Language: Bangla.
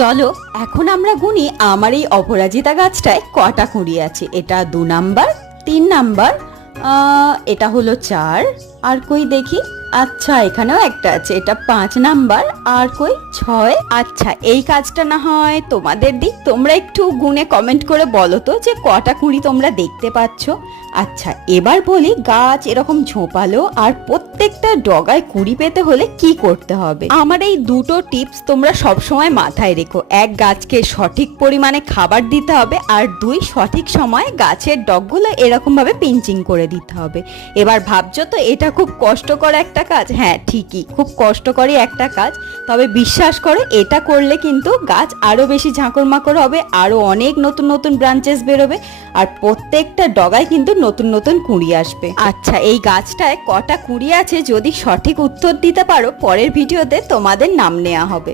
চলো এখন আমরা গুনি আমার এই অপরাজিতা গাছটায় কটা কুঁড়ি আছে। এটা 2 নাম্বার, 3 নাম্বার, এটা হলো 4, আর কই দেখি, আচ্ছা এখানেও একটা আছে, এটা 5 নাম্বার, আর কই 6। আচ্ছা এই কাজটা না হয় তোমাদের দিক, তোমরা একটু গুনে কমেন্ট করে বলো তো যে কটা কুঁড়ি তোমরা দেখতে পাচ্ছ। আচ্ছা এবার বলি, গাছ এরকম ঝোপালো আর প্রত্যেকটা ডগায় কুঁড়ি পেতে হলে কি করতে হবে। আমার এই দুটো টিপস তোমরা সবসময় মাথায় রেখো। 1, গাছকে সঠিক পরিমাণে খাবার দিতে হবে, আর 2, সঠিক সময় গাছের ডগগুলো এরকম ভাবে পিঞ্চিং করে দিতে হবে। এবার ভাবছো তো এটা খুব কষ্টকর একটা কাজ। হ্যাঁ ঠিকই, খুব কষ্টকরই একটা কাজ, তবে বিশ্বাস করো এটা করলে কিন্তু গাছ আরো বেশি ঝাঁকড় মাকড় হবে, আরো অনেক নতুন নতুন ব্রাঞ্চেস বেরোবে, আর প্রত্যেকটা ডগায় কিন্তু নতুন নতুন কুঁড়ি আসবে। আচ্ছা এই গাছটায় কটা কুঁড়ি আছে যদি সঠিক উত্তর দিতে পারো, পরের ভিডিওতে তোমাদের নাম নেওয়া হবে।